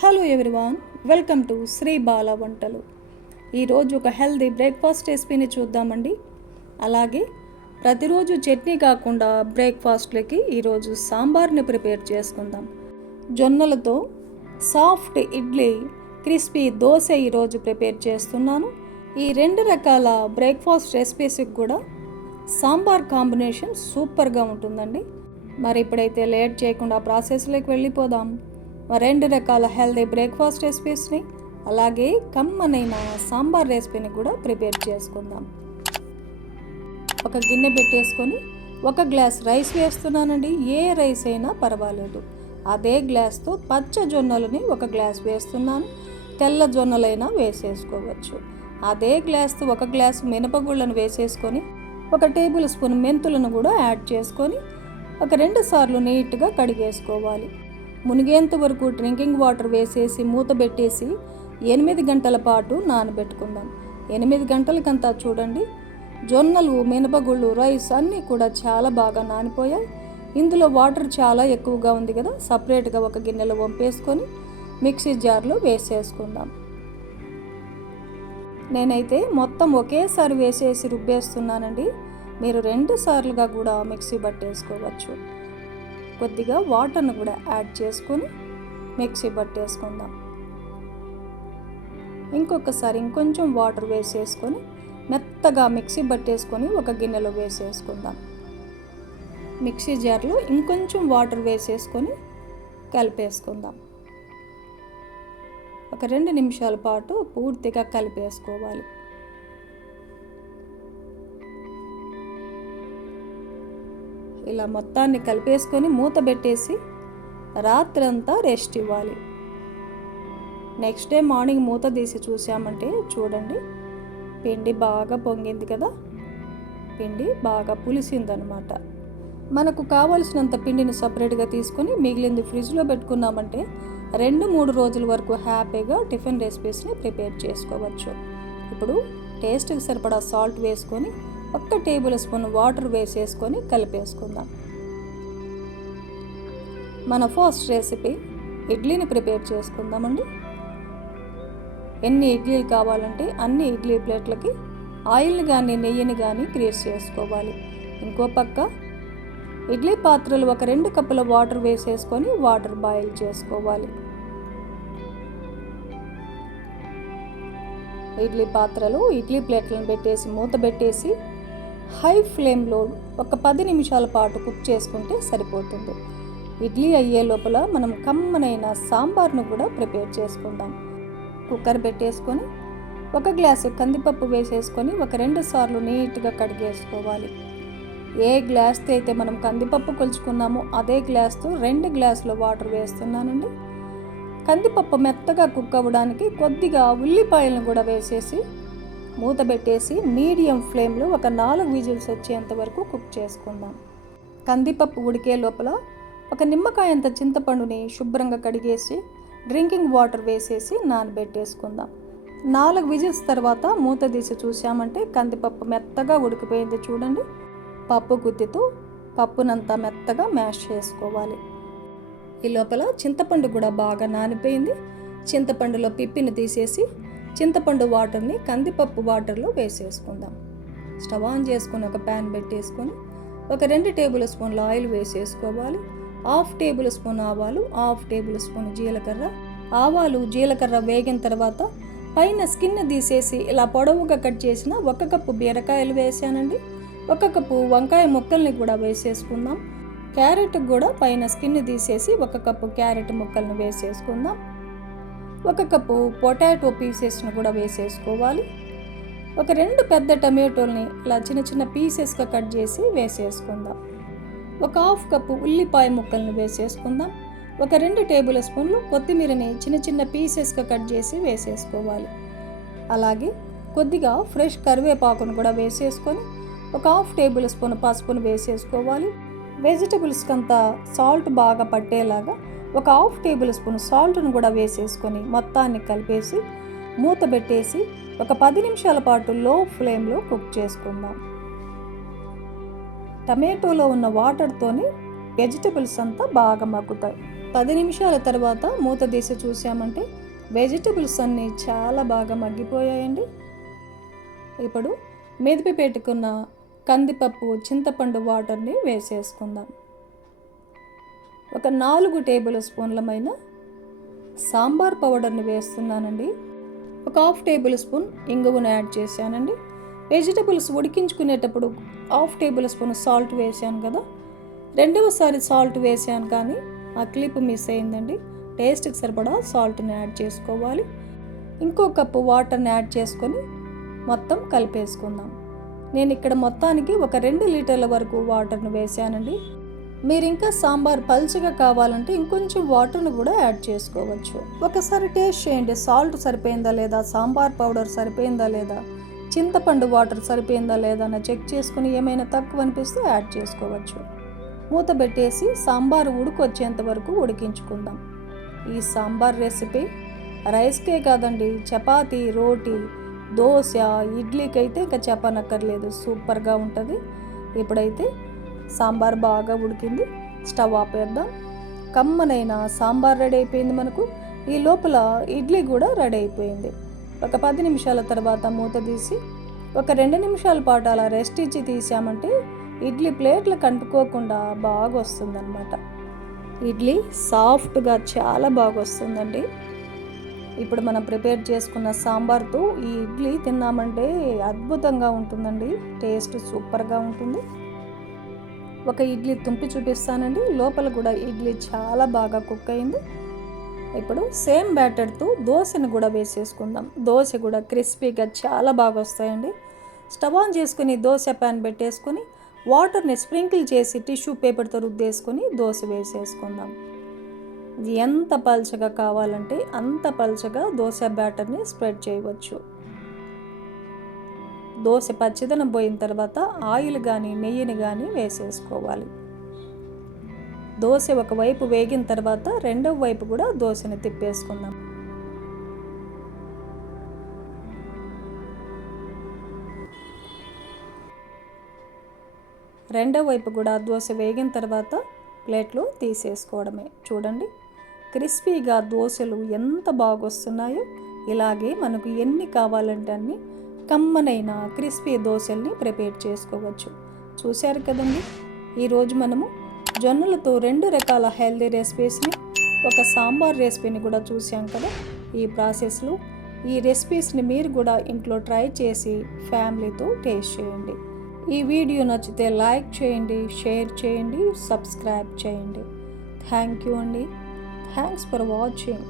Hello everyone, welcome to Sri Bala వంటలు. ఈరోజు ఒక హెల్దీ బ్రేక్ఫాస్ట్ రెసిపీని చూద్దామండి. అలాగే ప్రతిరోజు చట్నీ కాకుండా బ్రేక్ఫాస్ట్లకి ఈరోజు సాంబార్ని ప్రిపేర్ చేసుకుందాం. జొన్నలతో సాఫ్ట్ ఇడ్లీ, క్రిస్పీ దోశ ఈరోజు ప్రిపేర్ చేస్తున్నాను. ఈ రెండు రకాల బ్రేక్ఫాస్ట్ రెసిపీస్కి కూడా సాంబార్ కాంబినేషన్ సూపర్గా ఉంటుందండి. మరి ఇప్పుడైతే లేట్ చేయకుండా ప్రాసెస్లోకి వెళ్ళిపోదాం. రెండు రకాల హెల్దీ బ్రేక్ఫాస్ట్ రెసిపీస్ని అలాగే కమ్మనైన సాంబార్ రెసిపీని కూడా ప్రిపేర్ చేసుకుందాం. ఒక గిన్నె పెట్టేసుకొని ఒక గ్లాస్ రైస్ వేస్తున్నానండి. ఏ రైస్ అయినా పర్వాలేదు. అదే గ్లాస్తో పచ్చ జొన్నలని ఒక గ్లాస్ వేస్తున్నాను. తెల్ల జొన్నలైనా వేసేసుకోవచ్చు. అదే గ్లాస్తో ఒక గ్లాసు మినపగుళ్ళను వేసేసుకొని ఒక టేబుల్ స్పూన్ మెంతులను కూడా యాడ్ చేసుకొని ఒక 2 సార్లు నీట్గా కడిగేసుకోవాలి. మునిగేంత వరకు డ్రింకింగ్ వాటర్ వేసేసి మూత పెట్టేసి 8 గంటల పాటు నానబెట్టుకుందాం. 8 గంటలకంతా చూడండి, జొన్నలు, మినపగుళ్ళు, రైస్ అన్నీ కూడా చాలా బాగా నానిపోయాయి. ఇందులో వాటర్ చాలా ఎక్కువగా ఉంది కదా, సపరేట్గా ఒక గిన్నెలో వంపేసుకొని మిక్సీ జార్లో వేసేసుకుందాం. నేనైతే మొత్తం ఒకేసారి వేసేసి రుబ్బేస్తున్నానండి. మీరు 2 సార్లుగా కూడా మిక్సీ పట్టేసుకోవచ్చు. కొద్దిగా వాటర్ను కూడా యాడ్ చేసుకొని మిక్సీ పట్టేసుకుందాం. ఇంకొకసారి ఇంకొంచెం వాటర్ వేసేసుకొని మెత్తగా మిక్సీ పట్టేసుకొని ఒక గిన్నెలో వేసేసుకుందాం. మిక్సీ జార్లో ఇంకొంచెం వాటర్ వేసేసుకొని కలిపేసుకుందాం. ఒక 2 నిమిషాల పాటు పూర్తిగా కలిపేసుకోవాలి. ఇలా మొత్తాన్ని కలిపేసుకొని మూత పెట్టేసి రాత్రంతా రెస్ట్ ఇవ్వాలి. నెక్స్ట్ డే మార్నింగ్ మూత తీసి చూసామంటే చూడండి, పిండి బాగా పొంగింది కదా, పిండి బాగా పులిసిందనమాట. మనకు కావలసినంత పిండిని సపరేట్గా తీసుకొని మిగిలింది ఫ్రిడ్జ్లో పెట్టుకున్నామంటే 2-3 రోజుల వరకు హ్యాపీగా టిఫిన్ రెసిపీస్ని ప్రిపేర్ చేసుకోవచ్చు. ఇప్పుడు టేస్ట్కి సరిపడా సాల్ట్ వేసుకొని 1 టేబుల్ స్పూన్ వాటర్ వేసేసుకొని కలిపేసుకుందాం. మన ఫస్ట్ రెసిపీ ఇడ్లీని ప్రిపేర్ చేసుకుందామండి. ఎన్ని ఇడ్లీలు కావాలంటే అన్ని ఇడ్లీ ప్లేట్లకి ఆయిల్ని కానీ నెయ్యిని కానీ గ్రీస్ చేసుకోవాలి. ఇంకో పక్క ఇడ్లీ పాత్రలు ఒక 2 కప్పుల వాటర్ వేసేసుకొని వాటర్ బాయిల్ చేసుకోవాలి. ఇడ్లీ పాత్రలు ఇడ్లీ ప్లేట్లను పెట్టేసి మూత పెట్టేసి హై ఫ్లేమ్లో ఒక 10 నిమిషాల పాటు కుక్ చేసుకుంటే సరిపోతుంది. ఇడ్లీ అయ్యే లోపల మనం కమ్మనైన సాంబార్ను కూడా ప్రిపేర్ చేసుకుందాం. కుక్కర్ పెట్టేసుకొని ఒక గ్లాసు కందిపప్పు వేసేసుకొని ఒక 2 సార్లు నీట్గా కడిగేసుకోవాలి. ఏ గ్లాస్తో అయితే మనం కందిపప్పు కొలుచుకున్నామో అదే గ్లాస్తో 2 గ్లాసుల వాటర్ వేస్తున్నానండి. కందిపప్పు మెత్తగా కుక్ అవ్వడానికి కొద్దిగా ఉల్లిపాయలను కూడా వేసేసి మూత పెట్టేసి మీడియం ఫ్లేమ్లో ఒక 4 విజిల్స్ వచ్చేంత వరకు కుక్ చేసుకుందాం. కందిపప్పు ఉడికే లోపల ఒక నిమ్మకాయంత చింతపండుని శుభ్రంగా కడిగేసి డ్రింకింగ్ వాటర్ వేసేసి నానబెట్టేసుకుందాం. 4 విజిల్స్ తర్వాత మూత తీసి చూసామంటే కందిపప్పు మెత్తగా ఉడికిపోయింది చూడండి. పప్పు గుత్తితో పప్పునంతా మెత్తగా మ్యాష్ చేసుకోవాలి. ఈ లోపల చింతపండు కూడా బాగా నానిపోయింది. చింతపండులో పిప్పిని తీసేసి చింతపండు వాటర్ని కందిపప్పు వాటర్లో వేసేసుకుందాం. స్టవ్ ఆన్ చేసుకొని ఒక ప్యాన్ పెట్టేసుకొని ఒక 2 టేబుల్ స్పూన్ల ఆయిల్ వేసేసుకోవాలి. 1/2 టేబుల్ స్పూన్ ఆవాలు, 1/2 టేబుల్ స్పూన్ జీలకర్ర. ఆవాలు జీలకర్ర వేగిన తర్వాత పైన స్కిన్ తీసేసి ఇలా పొడవుగా కట్ చేసిన 1 కప్పు బీరకాయలు వేసానండి. 1 కప్పు వంకాయ ముక్కల్ని కూడా వేసేసుకుందాం. క్యారెట్ కూడా పైన స్కిన్ తీసేసి 1 కప్పు క్యారెట్ ముక్కలను వేసేసుకుందాం. 1 కప్పు పొటాటో పీసెస్ను కూడా వేసేసుకోవాలి. ఒక 2 పెద్ద టమాటోల్ని ఇలా చిన్న చిన్న పీసెస్గా కట్ చేసి వేసేసుకుందాం. ఒక 1/2 కప్పు ఉల్లిపాయ ముక్కలను వేసేసుకుందాం. ఒక 2 టేబుల్ స్పూన్లు కొత్తిమీరని చిన్న చిన్న పీసెస్గా కట్ చేసి వేసేసుకోవాలి. అలాగే కొద్దిగా ఫ్రెష్ కరివేపాకును కూడా వేసేసుకొని ఒక 1/2 టేబుల్ స్పూన్ పసుపును వేసేసుకోవాలి. వెజిటబుల్స్కి అంతా సాల్ట్ బాగా పట్టేలాగా ఒక 1/2 టేబుల్ స్పూన్ సాల్ట్ను కూడా వేసేసుకొని మొత్తాన్ని కలిపేసి మూత పెట్టేసి ఒక 10 నిమిషాల పాటు లో ఫ్లేమ్లో కుక్ చేసుకుందాం. టమాటోలో ఉన్న వాటర్తోని వెజిటబుల్స్ అంతా బాగా మగ్గుతాయి. 10 నిమిషాల తర్వాత మూత తీసి చూసామంటే వెజిటబుల్స్ అన్నీ చాలా బాగా మగ్గిపోయాయండి. ఇప్పుడు మెదిపి పెట్టుకున్న కందిపప్పు, చింతపండు వాటర్ని వేసేసుకుందాం. ఒక 4 టేబుల్ స్పూన్లమైన సాంబార్ పౌడర్ని వేస్తున్నానండి. ఒక 1/2 టేబుల్ స్పూన్ ఇంగువను యాడ్ చేశానండి. వెజిటబుల్స్ ఉడికించుకునేటప్పుడు 1/2 టేబుల్ స్పూన్ సాల్ట్ వేసాను కదా, రెండవసారి సాల్ట్ వేసాను కానీ ఆ క్లిప్ మిస్ అయిందండి. టేస్ట్కి సరిపడా సాల్ట్ని యాడ్ చేసుకోవాలి. ఇంకో కప్పు వాటర్ని యాడ్ చేసుకొని మొత్తం కలిపేసుకుందాం. నేను ఇక్కడ మొత్తానికి ఒక 2 లీటర్ల వరకు వాటర్ను వేసానండి. మీరు ఇంకా సాంబార్ పల్చగా కావాలంటే ఇంకొంచెం వాటర్ను కూడా యాడ్ చేసుకోవచ్చు. ఒకసారి టేస్ట్ చేయండి, సాల్ట్ సరిపోయిందా లేదా, సాంబార్ పౌడర్ సరిపోయిందా లేదా, చింతపండు వాటర్ సరిపోయిందా లేదా అని చెక్ చేసుకుని ఏమైనా తక్కువ అనిపిస్తే యాడ్ చేసుకోవచ్చు. మూత పెట్టేసి సాంబార్ ఉడికొచ్చేంత వరకు ఉడికించుకుందాం. ఈ సాంబార్ రెసిపీ రైస్కే కాదండి, చపాతీ, రోటీ, దోశ, ఇడ్లీకి అయితే ఇంకా చెప్పనక్కర్లేదు, సూపర్గా ఉంటుంది. ఇప్పుడైతే సాంబార్ బాగా ఉడికింది, స్టవ్ ఆపేద్దాం. కమ్మనైన సాంబార్ రెడీ అయిపోయింది మనకు. ఈ లోపల ఇడ్లీ కూడా రెడీ అయిపోయింది. ఒక 10 నిమిషాల తర్వాత మూత తీసి ఒక 2 నిమిషాల పాటు అలా రెస్ట్ ఇచ్చి తీసామంటే ఇడ్లీ ప్లేట్లకు అంటుకోకుండా బాగా వస్తుందన్నమాట. ఇడ్లీ సాఫ్ట్గా చాలా బాగా వస్తుందండి. ఇప్పుడు మనం ప్రిపేర్ చేసుకున్న సాంబార్తో ఈ ఇడ్లీ తిన్నామంటే అద్భుతంగా ఉంటుందండి, టేస్ట్ సూపర్గా ఉంటుంది. ఒక ఇడ్లీ తుంపి చూపిస్తానండి. లోపల కూడా ఇడ్లీ చాలా బాగా కుక్ అయింది. ఇప్పుడు సేమ్ బ్యాటర్తో దోశని కూడా వేసేసుకుందాం. దోశ కూడా క్రిస్పీగా చాలా బాగా వస్తాయండి. స్టవ్ ఆన్ చేసుకుని దోశ ప్యాన్ పెట్టేసుకొని వాటర్ని స్ప్రింకిల్ చేసి టిష్యూ పేపర్తో రుద్దేసుకొని దోశ వేసేసుకుందాం. ఎంత పల్చగా కావాలంటే అంత పల్చగా దోశ బ్యాటర్ని స్ప్రెడ్ చేయవచ్చు. దోశ పచ్చిదనం పోయిన తర్వాత ఆయిల్ కానీ నెయ్యిని కానీ వేసేసుకోవాలి. దోశ ఒకవైపు వేగిన తర్వాత రెండవ వైపు కూడా దోశని తిప్పేసుకుందాం. రెండవ వైపు కూడా దోశ వేగిన తర్వాత ప్లేట్లో తీసేసుకోవడమే. చూడండి క్రిస్పీగా దోశలు ఎంత బాగొస్తున్నాయో. ఇలాగే మనకు ఎన్ని కావాలంటే అన్ని కమ్మనైన క్రిస్పీ దోశల్ని ప్రిపేర్ చేసుకోవచ్చు. చూశారు కదండి, ఈరోజు మనము జొన్నలతో 2 రకాల హెల్దీ రెసిపీస్ని, ఒక సాంబార్ రెసిపీని కూడా చూసాం కదా. ఈ ప్రాసెస్లో ఈ రెసిపీస్ని మీరు కూడా ఇంట్లో ట్రై చేసి ఫ్యామిలీతో టేస్ట్ చేయండి. ఈ వీడియో నచ్చితే లైక్ చేయండి, షేర్ చేయండి, సబ్స్క్రైబ్ చేయండి. థ్యాంక్ యూ అండి. Thanks for watching.